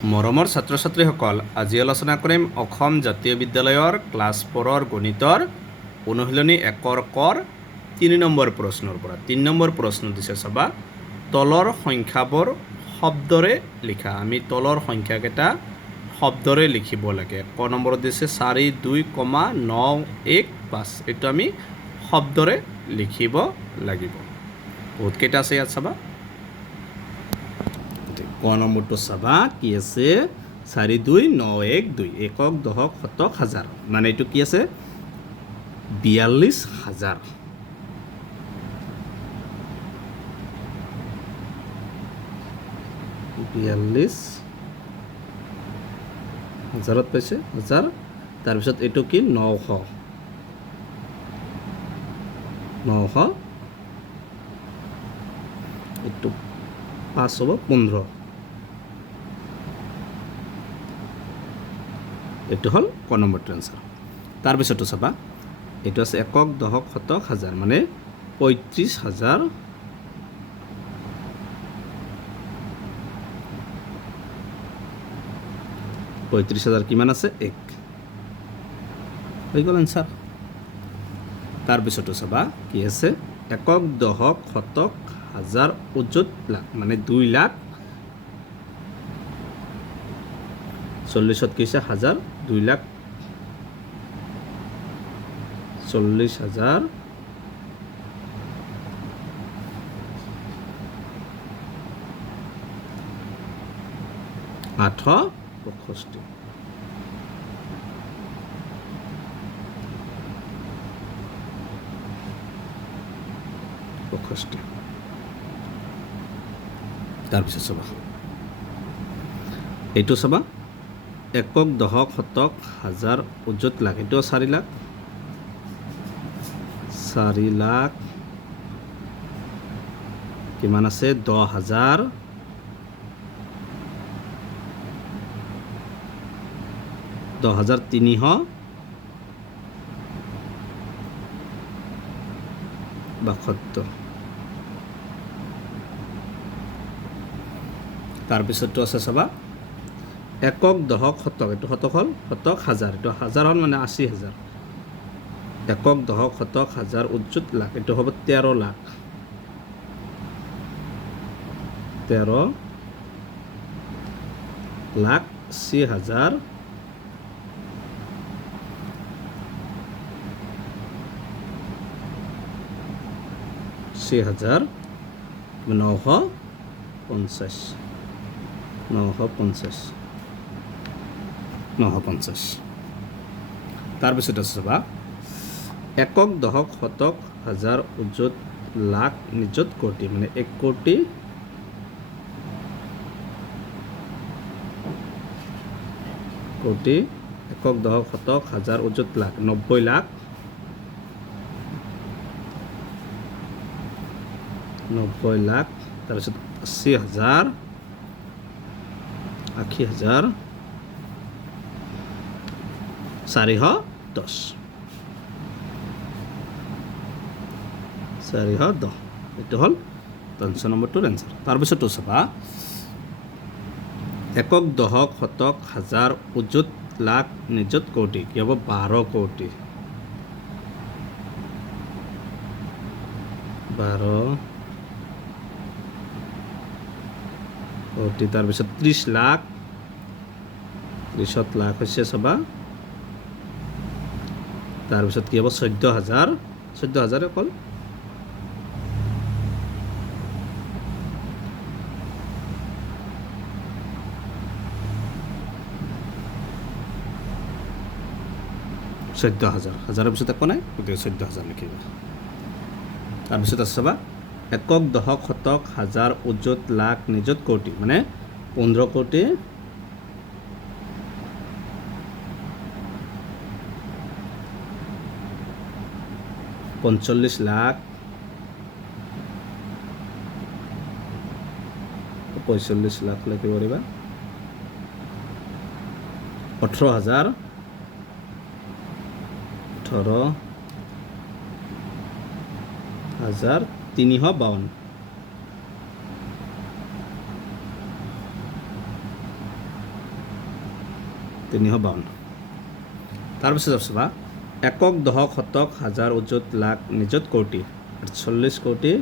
মৰমৰ ছাত্ৰ ছাত্ৰীসকল, আজি আলোচনা কৰিম অসম জাতীয় বিদ্যালয়ৰ ক্লাছ 4 গণিতৰ অনুশীলনী 1 কৰ 3 নম্বৰ প্ৰশ্নৰ পৰা 3 নম্বৰ প্ৰশ্ন দিছে চাবা। তলৰ সংখ্যাবোৰ শব্দৰে লিখা। আমি তলৰ সংখ্যাকেইটা শব্দৰে লিখিব লাগে। ক নম্বৰত দিছে 42,915। এইটো আমি শব্দৰে লিখিব লাগিব। বহুতকেইটা আছে ইয়াত চাবা। ক নম্বৰটো চাবা কি আছে 42,912 একক দশক শতক হাজাৰ, মানে এইটো কি আছে 42,000। হাজাৰত পাইছে হাজাৰ, তাৰপিছত এইটো কি 900 এইটো 5 হ'ব 15। এইটো হ'ল ক নম্বৰটো এনচাৰ। তাৰপিছতো চাবা এইটো আছে একক দশক শতক হাজাৰ, মানে 35,000। কিমান আছে 1 হৈ গ'ল এনচাৰ। তাৰপিছতো চাবা কি আছে একক দশক শতক হাজাৰ অযুত লাখ, মানে 2 লাখ। 40ত কি হৈছে হাজাৰ, 2,40,000 865। তাৰপিছত চাবা এইটো চাবা একক দশক শতক হাজাৰ অযুত লাখ, এইটো 4 লাখ। 4 লাখ কিমান আছে 10,000। 10,372। তাৰপিছতটো আছে চাবা একক দশক শতক, এইটো শতক হ'ল, শতক হাজাৰ, এইটো হাজাৰ হ'ল মানে 80,000। একক দশক শতক হাজাৰ অযুত লাখ, এইটো হ'ব 13 লাখ। 13,80,000 950। তাৰপিছত আছে চাবা একক দশক শতক হাজাৰ অযুত লাখ নিযুত কোটি, মানে 1 কোটি। একক দশক শতক হাজাৰ অযুত লাখ 90 লাখ। 90 লাখ। তাৰপিছত 80,000 410। 410 এইটো হ'ল 5 নম্বৰটোৰ এনচাৰ। তাৰপিছতো চাবা একক দশক শতক হাজাৰ অযুত লাখ নিযুত কোটি কি হ'ব 12 কোটি। 12 কোটি। তাৰপিছত 30 লাখ। 30 লাখ হৈছে চাবা, তাৰপিছত কি হ'ব 14,000। 14,000 অকল। 14,000 হাজাৰৰ পিছত একো নাই, গতিকে 14,000 লিখিব। তাৰপিছত আছে চাবা একক দশক শতক হাজাৰ অযুত লাখ নিযুত কোটি, মানে 15 কোটি। 45 লাখ। 45 লাখ লিখিব পাৰিবা। 18,000। 18,352। 352 তাৰপিছত চাবা একক দশক শতক হাজাৰ অযুত লাখ নিযুত কোটি 48 কোটি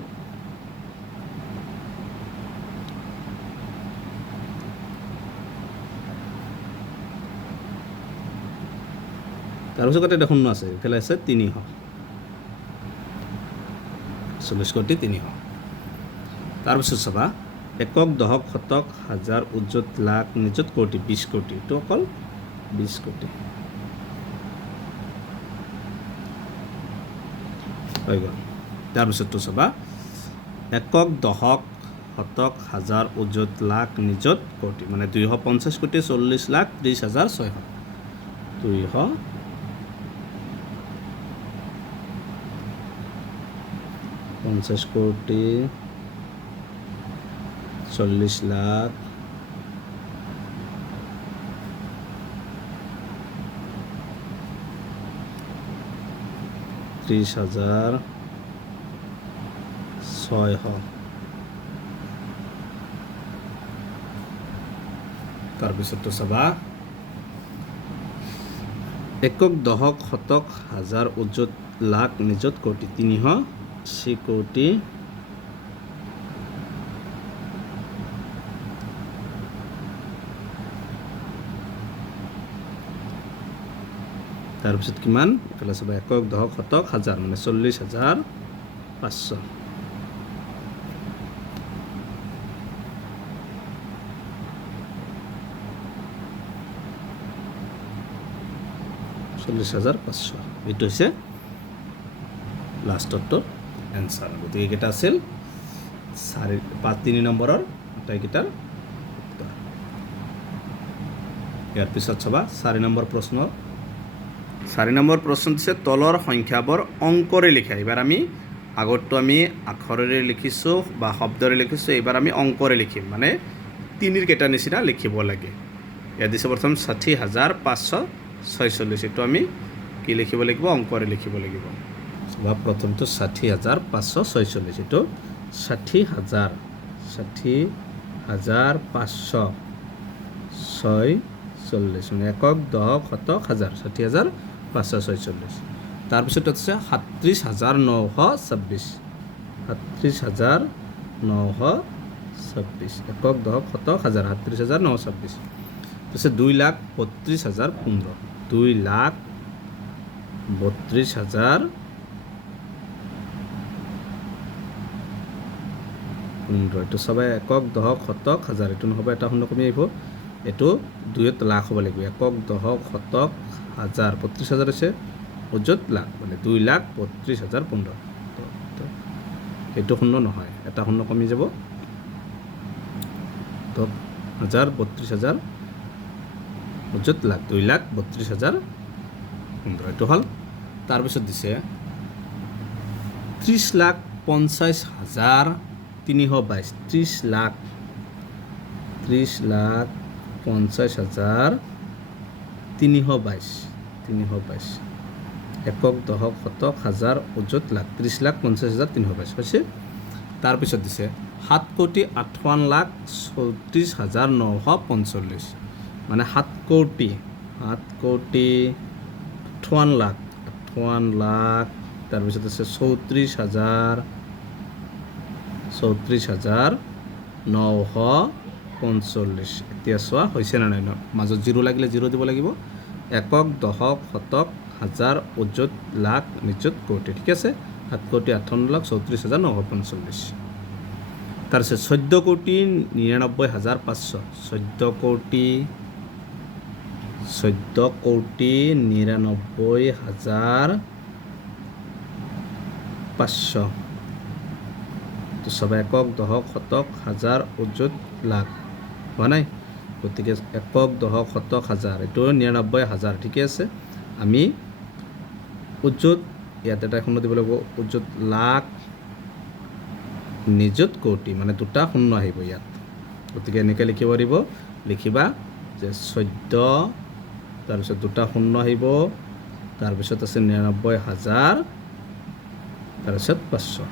তাৰপিছত এটা শূন্য আছে এইফালে আছে 300 40 কোটি 300 তাৰপিছত চাবা একক দশক শতক হাজাৰ অযুত লাখ নিযুত কোটি 20 কোটি এইটো অকল 20 কোটি হৈ গ'ল তাৰপিছতটো চাবা একক দশক শতক হাজাৰ অযুত লাখ নিযুত কোটি মানে 250 কোটি 40 লাখ 30,600 250 কোটি 40 লাখ 30,600 তাৰপিছতটো চাবা একক দশক শতক হাজাৰ অযুত লাখ নিযুত কোটি 380 কোটি তাৰপিছত কিমান এফালে চাবা একক দশক শতক হাজাৰ মানে 40,500 40,500 এইটো হৈছে লাষ্টৰটোৰ এনচাৰ গতিকে এইকেইটা আছিল 3 নম্বৰৰ আটাইকেইটাৰ উত্তৰ ইয়াৰ পিছত চাবা 4 নম্বৰ প্ৰশ্ন 4 নম্বৰ প্ৰশ্ন দিছে তলৰ সংখ্যাবোৰ অংকৰে লিখা এবাৰ আমি আগতটো আমি আখৰেৰে লিখিছোঁ বা শব্দৰে লিখিছোঁ এইবাৰ আমি অংকৰে লিখিম মানে 3ৰ কেইটা নিচিনা লিখিব লাগে ইয়াত দিছে প্ৰথম 60,546 এইটো আমি কি লিখিব লাগিব অংকৰে লিখিব লাগিব বা প্ৰথমটো 60,546 এইটো 60,546 মানে একক দশক শতক হাজাৰ 60,546 তাৰপিছত আছে 37,926 37,926 একক দশক শতক হাজাৰ 37,926 তাৰপিছত 2,32,015 2,32,015 এইটো সবাই একক দশক শতক হাজাৰ এইটো নহ'ব এটা শূন্য কমি আহিব এইটো 2ত লাখ হ'ব লাগিব একক দশক শতক হাজাৰ 32,000 আছে অযুত লাখ মানে 2,32,015 এইটো শূন্য নহয় এটা শূন্য কমি যাব তো 32,000 অযুত লাখ 2,32,015 এইটো হ'ল তাৰপিছত দিছে 30,50,322 30,50,322 একক দশক শতক হাজাৰ অযুত লাখ 30,50,322 হৈছে তাৰপিছত দিছে 7,58,34,945 মানে 7,58,58 লাখ তাৰপিছত আছে 34,945 এতিয়া চোৱা হৈছে নে নাই মাজত জিৰ' লাগিলে জিৰ' দিব লাগিব একক দশক শতক হাজাৰ অযুত লাখ নিযুত কোটি ঠিক আছে 7,58,34,945 তাৰপিছত 14,99,500 14,99,500 তো সবাই একক দশক শতক হাজাৰ অযুত লাখ হোৱা নাই গতিকে একক দশক শতক হাজাৰ এইটো 99,000 ঠিকে আছে আমি অযুত ইয়াত এটা শূন্য দিব লাগিব অযুত লাখ নিযুত কোটি মানে দুটা শূন্য আহিব ইয়াত গতিকে এনেকৈ লিখিব পাৰিব লিখিবা যে 14 তাৰপিছত দুটা শূন্য আহিব তাৰপিছত আছে 99,000 তাৰপিছত 500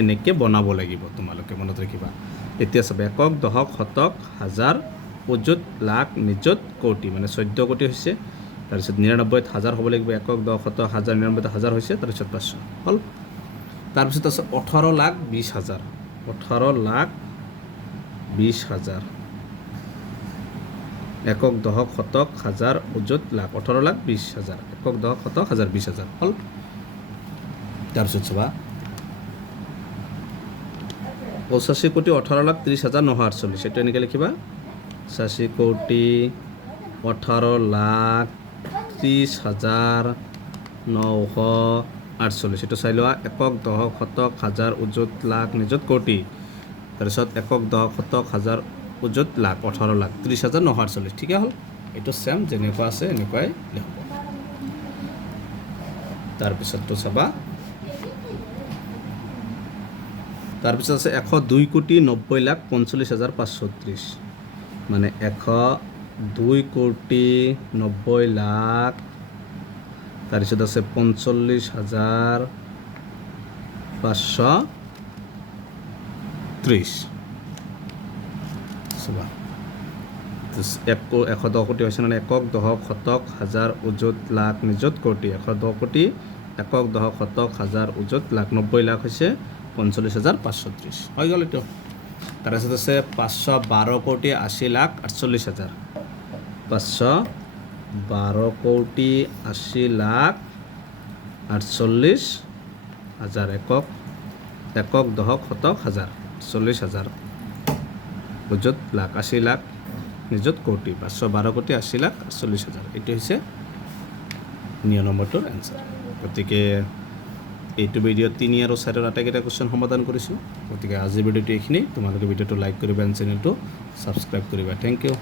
এনেকৈ বনাব লাগিব তোমালোকে মনত ৰাখিবা এতিয়া চাবা একক দশক শতক হাজাৰ অযুত লাখ নিযুত কোটি মানে 14 কোটি হৈছে তাৰপিছত 99 হাজাৰ হ'ব লাগিব 1 10 শত হাজাৰ 99 হাজাৰ হৈছে তাৰপিছত 500 হ'ল তাৰপিছত আছে 18 লাখ 20 হাজাৰ 18 লাখ 20 হাজাৰ একক দশক শতক হাজাৰ অযুত লাখ 18 লাখ 20 হাজাৰ একক দশক শতক হাজাৰ 20 হাজাৰ হ'ল তাৰপিছত চাবা 85 কোটি 18 লাখ 30 হাজাৰ 948 এটা এনেকৈ লিখিবা 85 কোটি 18 লাখ 30 হাজাৰ 948 এটা চাই লোৱা একক দশক শতক হাজাৰ অযুত লাখ নিযুত কোটি তাৰপিছত একক দশক শতক হাজাৰ অযুত লাখ 18 লাখ 30 হাজাৰ 948 ঠিকে হ'ল এইটো চেম যেনেকুৱা আছে এনেকুৱাই লিখিব তাৰপিছতটো চাবা তাৰপিছত আছে 102 কোটি 90 লাখ 45 হাজাৰ 530 মানে 102 কোটি 90 লাখ তাৰপিছত আছে 45 হাজাৰ 530 চাবা 110 কোটি হৈছে মানে একক দশক শতক হাজাৰ অযুত লাখ নিযুত কোটি 110 কোটি একক দশক শতক হাজাৰ অযুত লাখ 90 লাখ হৈছে 45 হাজাৰ 530 হৈ গ'ল এইটো তাৰপিছত আছে 512 কোটি 80 লাখ 48 হাজাৰ 512 কোটি 80 লাখ 48 হাজাৰ একক দশক শতক হাজাৰ 40 হাজাৰ অযুত লাখ 80 লাখ নিযুত কোটি 512 কোটি 80 লাখ 40 হাজাৰ এইটো হৈছে 9 নম্বৰটোৰ এনসাৰ গতিকে এইটো ভিডিঅ' 3 আৰু 4 আটাইকেইটা কুৱেশ্যন সমাধান কৰিছোঁ গতিকে আজিৰ ভিডিঅ'টো এইখিনি তোমালোকে ভিডিঅ'টো লাইক কৰিবা চেনেলটো ছাবস্ক্ৰাইব কৰিবা থেংক ইউ